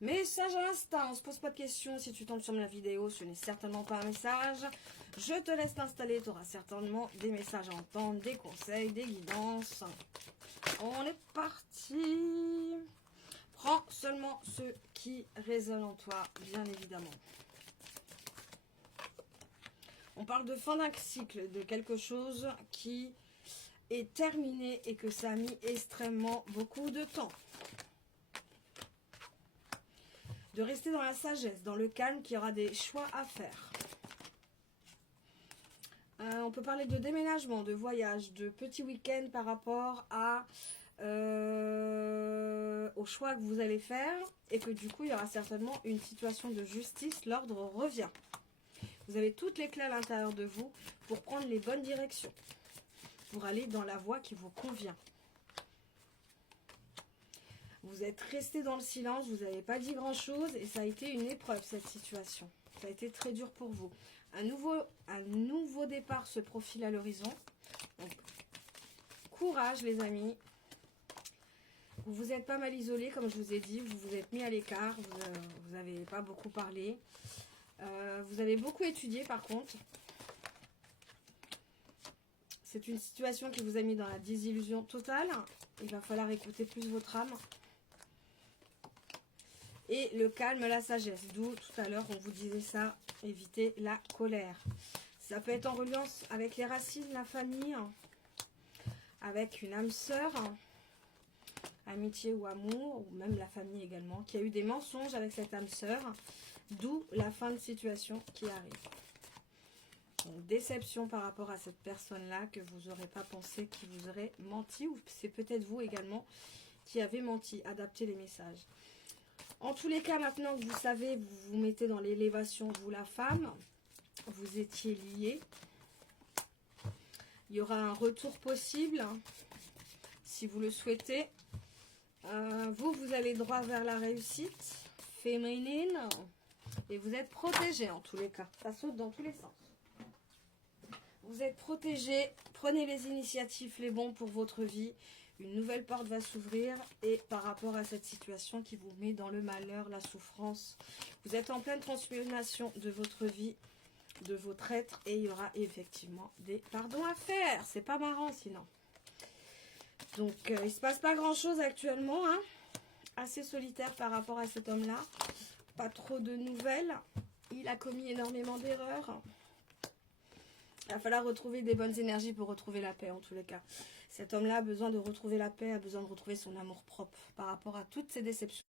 Message à l'instant, on se pose pas de questions. Si tu tombes sur ma vidéo, ce n'est certainement pas un message. Je te laisse t'installer, tu auras certainement des messages à entendre, des conseils, des guidances. On est parti. Prends seulement ce qui résonne en toi, bien évidemment. On parle de fin d'un cycle, de quelque chose qui est terminé et que ça a mis extrêmement beaucoup de temps. De rester dans la sagesse, dans le calme, qu'il y aura des choix à faire. On peut parler de déménagement, de voyage, de petits week-ends par rapport à, au choix que vous allez faire. Et que du coup, il y aura certainement une situation de justice, l'ordre revient. Vous avez toutes les clés à l'intérieur de vous pour prendre les bonnes directions. Pour aller dans la voie qui vous convient. Vous êtes resté dans le silence, vous n'avez pas dit grand-chose et ça a été une épreuve, cette situation. Ça a été très dur pour vous. Un nouveau départ se profile à l'horizon. Courage, les amis. Vous vous êtes pas mal isolé, comme je vous ai dit. Vous vous êtes mis à l'écart. Vous n'avez pas beaucoup parlé. Vous avez beaucoup étudié, par contre. C'est une situation qui vous a mis dans la désillusion totale. Il va falloir écouter plus votre âme. Et le calme, la sagesse. D'où tout à l'heure on vous disait ça, éviter la colère. Ça peut être en reliance avec les racines, la famille, avec une âme sœur, amitié ou amour, ou même la famille également, qui a eu des mensonges avec cette âme sœur. D'où la fin de situation qui arrive. Donc, déception par rapport à cette personne-là que vous n'aurez pas pensé qu'il vous aurait menti. Ou c'est peut-être vous également qui avez menti. Adaptez les messages. En tous les cas, maintenant que vous savez, vous vous mettez dans l'élévation, vous la femme, vous étiez liés. Il y aura un retour possible, si vous le souhaitez. Vous allez droit vers la réussite féminine. Et vous êtes protégé en tous les cas. Ça saute dans tous les sens. Vous êtes protégé. Prenez les initiatives, les bons pour votre vie. Une nouvelle porte va s'ouvrir et par rapport à cette situation qui vous met dans le malheur, la souffrance, vous êtes en pleine transformation de votre vie, de votre être et il y aura effectivement des pardons à faire. C'est pas marrant sinon. Donc il ne se passe pas grand chose actuellement, hein. Assez solitaire par rapport à cet homme-là. Pas trop de nouvelles. Il a commis énormément d'erreurs. Il va falloir retrouver des bonnes énergies pour retrouver la paix en tous les cas. Cet homme-là a besoin de retrouver la paix, a besoin de retrouver son amour propre par rapport à toutes ces déceptions.